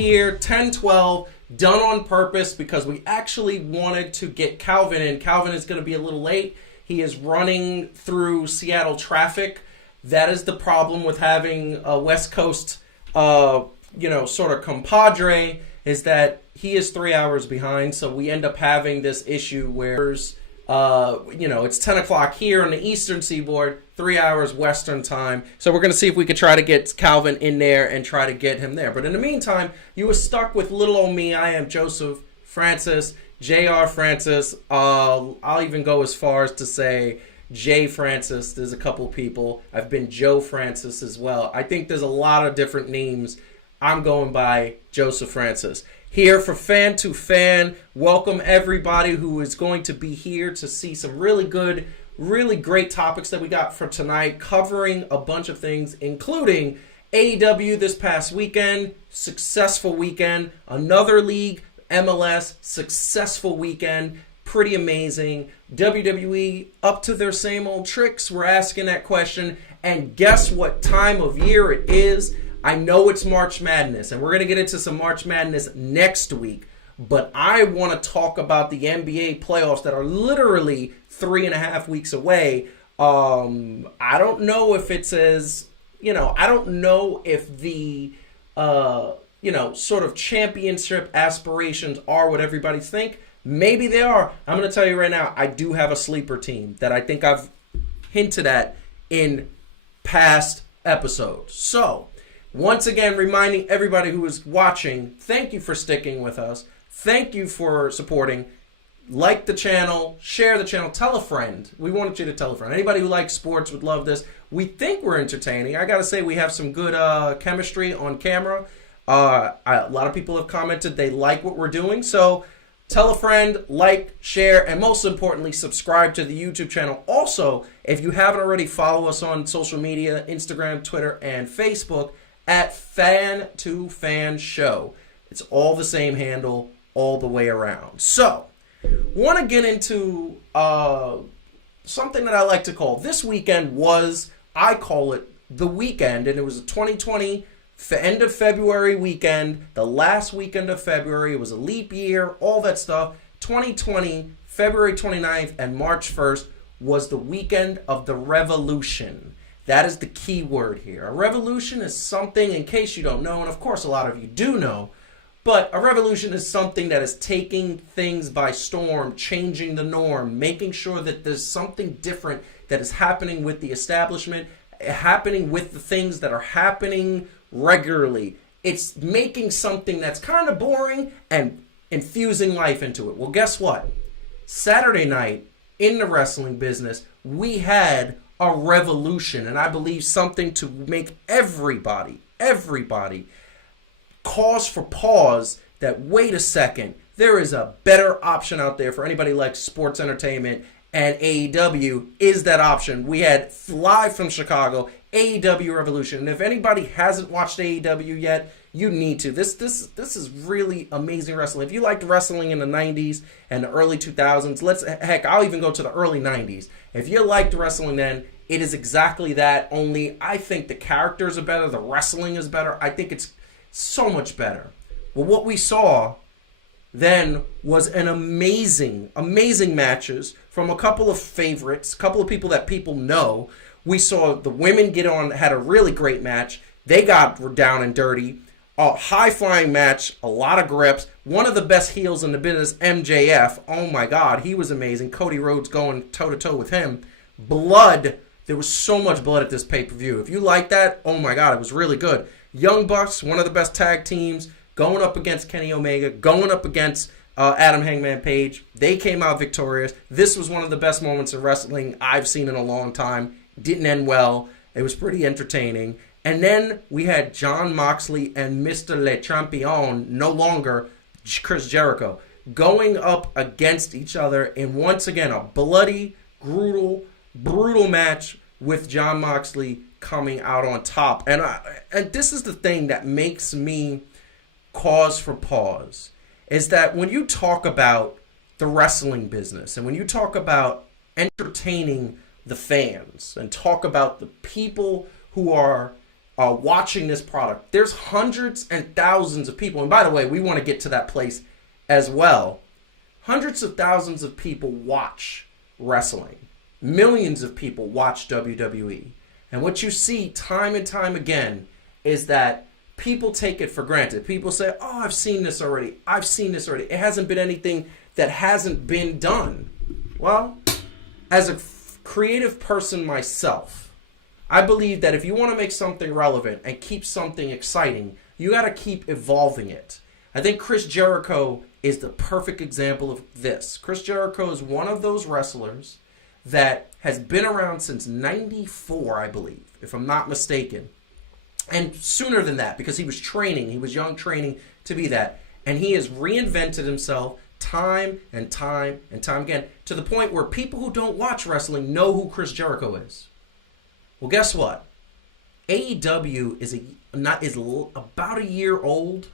here, 10-12, done on purpose because we actually wanted to get Calvin in. Calvin is going to be a little late. He is running through Seattle traffic. That is the problem with having a West Coast, sort of compadre, is that he is 3 hours behind. So we end up having this issue where, it's 10 o'clock here on the Eastern Seaboard, 3 hours Western time. So we're going to see if we could try to get Calvin in there and try to get him there. But in the meantime, you were stuck with little old me. I am Joseph Francis, J.R. Francis. I'll even go as far as to say J. Francis. There's a couple people. I've been Joe Francis as well. I think there's a lot of different names. I'm going by Joseph Francis. Here for Fan2Fan. Welcome everybody who is going to be here to see some really good, really great topics that we got for tonight, covering a bunch of things, including AEW this past weekend, successful weekend, another league, MLS, successful weekend, pretty amazing. WWE up to their same old tricks? We're asking that question. And guess what time of year it is? I know it's March Madness, and we're going to get into some March Madness next week, but I want to talk about the NBA playoffs that are literally 3.5 weeks away. I don't know if it's as, I don't know if the, sort of championship aspirations are what everybody think. Maybe they are. I'm going to tell you right now, I do have a sleeper team that I think I've hinted at in past episodes. So, once again, reminding everybody who is watching, thank you for sticking with us. Thank you for supporting. Like the channel, share the channel, tell a friend. We wanted you to tell a friend. Anybody who likes sports would love this. We think we're entertaining. I got to say, we have some good chemistry on camera. A lot of people have commented they like what we're doing. So tell a friend, like, share, and most importantly, subscribe to the YouTube channel. Also, if you haven't already, follow us on social media, Instagram, Twitter, and Facebook at Fan2Fan Show. It's all the same handle all the way around. So, want to get into something that I like to call, this weekend was, I call it the weekend, and it was a 2020 end of February weekend, the last weekend of February. It was a leap year, all that stuff. 2020, February 29th and March 1st was the weekend of the Revolution. That is the key word here. A revolution is something, in case you don't know, and of course a lot of you do know, but a revolution is something that is taking things by storm, changing the norm, making sure that there's something different that is happening with the establishment, happening with the things that are happening regularly. It's making something that's kind of boring and infusing life into it. Well, guess what? Saturday night in the wrestling business, we had a revolution, and I believe something to make everybody cause for pause that, wait a second, there is a better option out there for anybody who likes sports entertainment, and AEW is that option. We had live from Chicago, AEW Revolution, and if anybody hasn't watched AEW yet, you need to. This is really amazing wrestling. If you liked wrestling in the 90s and the early 2000s, heck, I'll even go to the early 90s. If you liked wrestling then, it is exactly that, only I think the characters are better, the wrestling is better. I think it's so much better. Well, what we saw then was an amazing matches from a couple of favorites, a couple of people that people know. We saw the women get on, had a really great match. They got down and dirty. A high-flying match, a lot of grips. One of the best heels in the business, MJF. Oh my God, he was amazing. Cody Rhodes going toe-to-toe with him. Blood. There was so much blood at this pay-per-view. If you like that, oh my God, it was really good. Young Bucks, one of the best tag teams, going up against Kenny Omega, going up against Adam Hangman Page. They came out victorious. This was one of the best moments of wrestling I've seen in a long time. Didn't end well. It was pretty entertaining. And then we had Jon Moxley and Mr. Le Champion, no longer Chris Jericho, going up against each other in, once again, a bloody, brutal match with Jon Moxley coming out on top. And this is the thing that makes me cause for pause, is that when you talk about the wrestling business and when you talk about entertaining the fans and talk about the people who are watching this product. There's hundreds and thousands of people. And by the way, we want to get to that place as well. Hundreds of thousands of people watch wrestling. Millions of people watch WWE. And what you see time and time again is that people take it for granted. People say, oh, I've seen this already. I've seen this already. It hasn't been anything that hasn't been done. Well, as a creative person myself, I believe that if you want to make something relevant and keep something exciting, you got to keep evolving it. I think Chris Jericho is the perfect example of this. Chris Jericho is one of those wrestlers that has been around since 94, I believe, if I'm not mistaken. And sooner than that, because he was training, he was young training to be that. And he has reinvented himself time and time and time again, to the point where people who don't watch wrestling know who Chris Jericho is. Well, guess what? AEW is about a year old,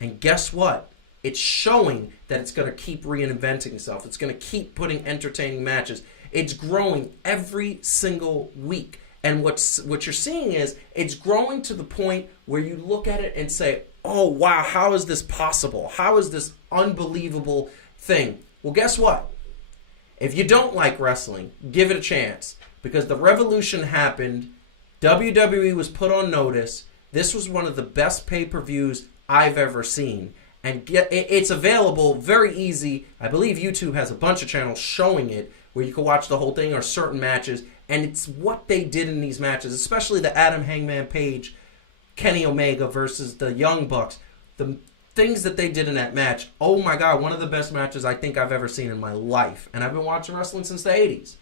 and guess what? It's showing that it's going to keep reinventing itself. It's going to keep putting entertaining matches. It's growing every single week. And what you're seeing is it's growing to the point where you look at it and say, oh, wow, how is this possible? How is this unbelievable thing? Well, guess what? If you don't like wrestling, give it a chance. Because the revolution happened. WWE was put on notice. This was one of the best pay-per-views I've ever seen. And it's available very easy. I believe YouTube has a bunch of channels showing it where you can watch the whole thing or certain matches. And it's what they did in these matches, especially the Adam Hangman Page, Kenny Omega versus the Young Bucks. The things that they did in that match, oh my God, one of the best matches I think I've ever seen in my life. And I've been watching wrestling since the 80s.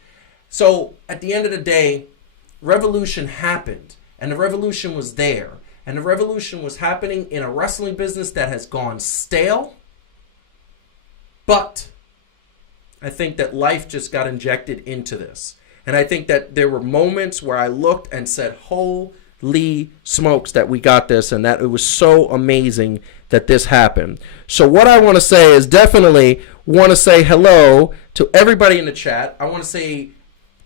So at the end of the day, Revolution happened. And the Revolution was there. And the Revolution was happening in a wrestling business that has gone stale. But I think that life just got injected into this. And I think that there were moments where I looked and said, holy smokes that we got this, and that it was so amazing that this happened. So what I want to say is definitely want to say hello to everybody in the chat. I want to say,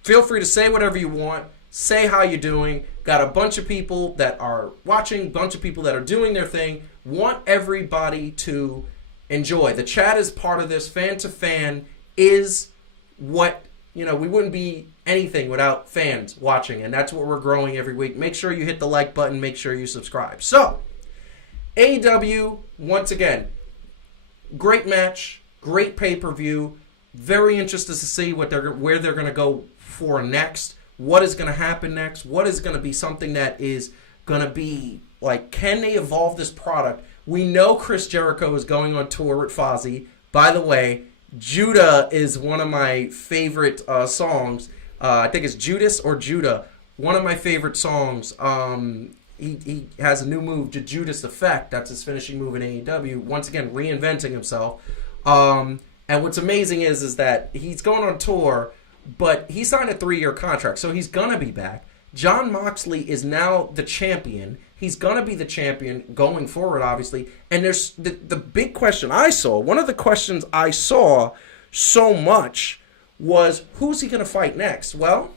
feel free to say whatever you want. Say how you're doing. Got a bunch of people that are watching, bunch of people that are doing their thing. Want everybody to enjoy. The chat is part of this. Fan2Fan is what, we wouldn't be anything without fans watching, and that's what we're growing every week. Make sure you hit the like button. Make sure you subscribe. So, AEW, once again, great match, great pay-per-view. Very interested to see where they're going to go for next. What is going to happen next? What is going to be something that is going to be like, can they evolve this product? We know Chris Jericho is going on tour with Fozzy. By the way, Judah is one of my favorite songs. I think it's Judas or Judah. One of my favorite songs. He has a new move, the Judas Effect. That's his finishing move in AEW. Once again, reinventing himself. And what's amazing is that he's going on tour, but he signed a 3-year contract, so he's going to be back. Jon Moxley is now the champion. He's going to be the champion going forward, obviously. And there's the big question I saw, one of the questions I saw so much was, who's he going to fight next? Well,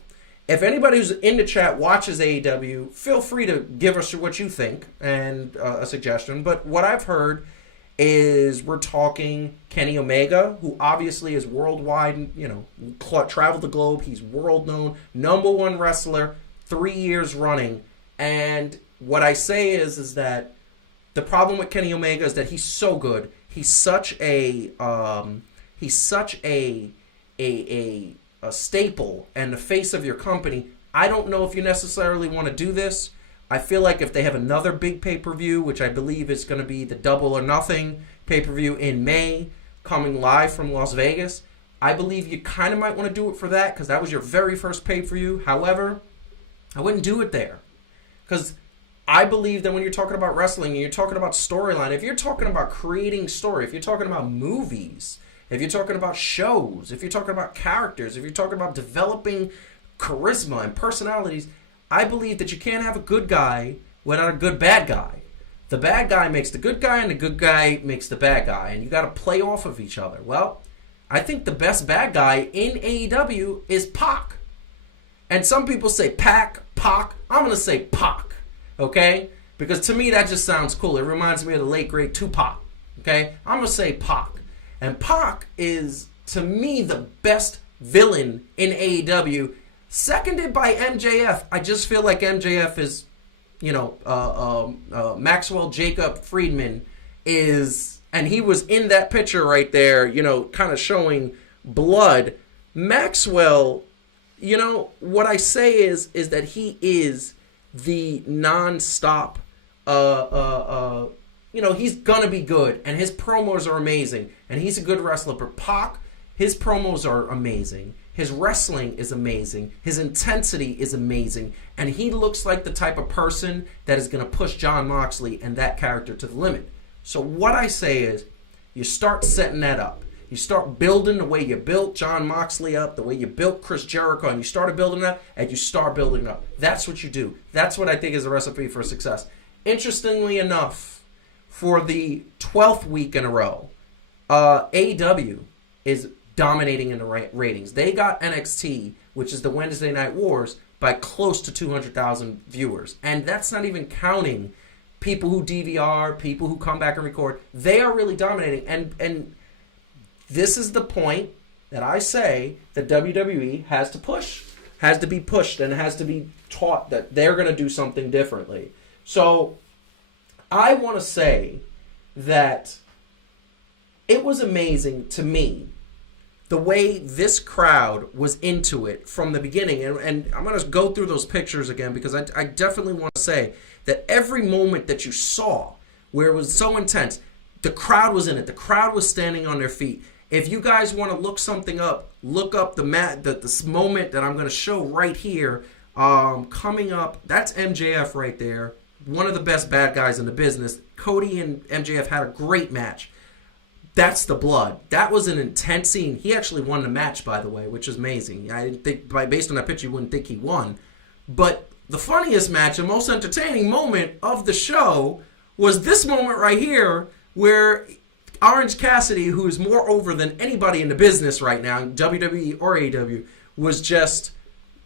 if anybody who's in the chat watches AEW, feel free to give us what you think and a suggestion. But what I've heard is we're talking Kenny Omega, who obviously is worldwide, traveled the globe. He's world known, #1 wrestler, 3 years running. And what I say is that the problem with Kenny Omega is that he's so good. He's such a staple and the face of your company. I don't know if you necessarily want to do this. I feel like if they have another big pay-per-view, which I believe is going to be the Double or Nothing pay-per-view in May, coming live from Las Vegas, I believe you kind of might want to do it for that, because that was your very first pay-per-view. However, I wouldn't do it there, because I believe that when you're talking about wrestling and you're talking about storyline, if you're talking about creating story, if you're talking about movies, if you're talking about shows, if you're talking about characters, if you're talking about developing charisma and personalities, I believe that you can't have a good guy without a good bad guy. The bad guy makes the good guy, and the good guy makes the bad guy, and you got to play off of each other. Well, I think the best bad guy in AEW is Pac. And some people say Pac. I'm going to say Pac. okay? Because to me, that just sounds cool. It reminds me of the late, great Tupac, okay? I'm going to say Pac. And Pac is, to me, the best villain in AEW, seconded by MJF. I just feel like MJF is, Maxwell Jacob Friedman is, and he was in that picture right there, kind of showing blood. Maxwell, what I say is that he is the non-stop, he's gonna be good, and his promos are amazing, and he's a good wrestler. But Pac, his promos are amazing. His wrestling is amazing. His intensity is amazing. And he looks like the type of person that is going to push Jon Moxley and that character to the limit. So what I say is, you start setting that up. You start building the way you built Jon Moxley up, the way you built Chris Jericho, and you started building that, and you start building up. That's what you do. That's what I think is a recipe for success. Interestingly enough, for the 12th week in a row, AEW is dominating in the ratings. They got NXT, which is the Wednesday Night Wars, by close to 200,000 viewers. And that's not even counting people who DVR, people who come back and record. They are really dominating. And this is the point that I say that WWE has to push, has to be pushed, and has to be taught that they're going to do something differently. So I want to say that it was amazing to me the way this crowd was into it from the beginning. And I'm going to go through those pictures again, because I definitely want to say that every moment that you saw where it was so intense, the crowd was in it. The crowd was standing on their feet. If you guys want to look something up, look up this moment that I'm going to show right here. Coming up, that's MJF right there. One of the best bad guys in the business. Cody and MJF had a great match. That's the blood. That was an intense scene. He actually won the match, by the way, which is amazing. I didn't think, based on that picture, you wouldn't think he won. But the funniest match and most entertaining moment of the show was this moment right here, where Orange Cassidy, who is more over than anybody in the business right now, WWE or AEW, was just,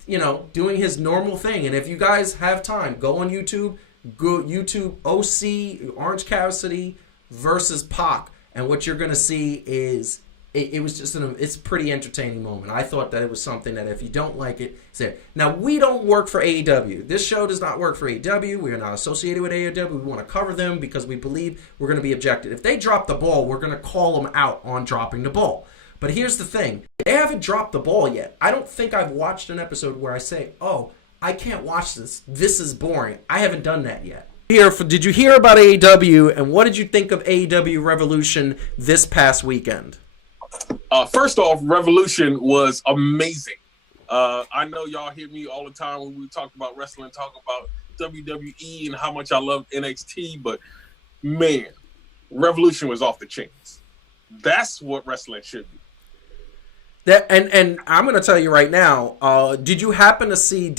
doing his normal thing. And if you guys have time, go on YouTube, go YouTube OC, Orange Cassidy versus Pac. And what you're going to see is, it was just it's a pretty entertaining moment. I thought that it was something that if you don't like it, say. Now, we don't work for AEW. This show does not work for AEW. We are not associated with AEW. We want to cover them because we believe we're going to be objective. If they drop the ball, we're going to call them out on dropping the ball. But here's the thing. They haven't dropped the ball yet. I don't think I've watched an episode where I say, oh, I can't watch this. This is boring. I haven't done that yet. Did you hear about AEW, and what did you think of AEW Revolution this past weekend? First off, Revolution was amazing. I know y'all hear me all the time when we talk about wrestling, talk about WWE and how much I love NXT, but man, Revolution was off the chains. That's what wrestling should be. And I'm going to tell you right now, did you happen to see,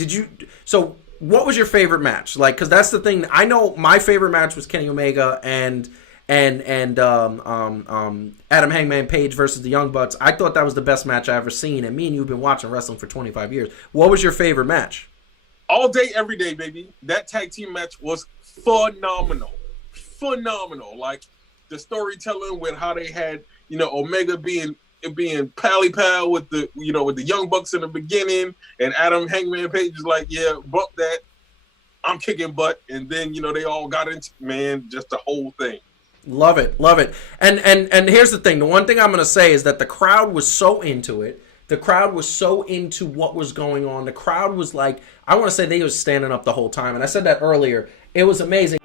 what was your favorite match? Like, because that's the thing. I know my favorite match was Kenny Omega and Adam Hangman Page versus the Young Bucks. I thought that was the best match I ever seen. And me and you have been watching wrestling for 25 years. What was your favorite match? All day, every day, baby. That tag team match was phenomenal. Phenomenal. Like the storytelling with how they had, Omega being pally-pal with the Young Bucks in the beginning, and Adam Hangman Page is like, yeah, bump that, I'm kicking butt, and then they all got into, man, just the whole thing. Love it. And here's the thing. The one thing I'm going to say is that the crowd was so into it. The crowd was so into what was going on. The crowd was like, I want to say they was standing up the whole time, and I said that earlier. It was amazing.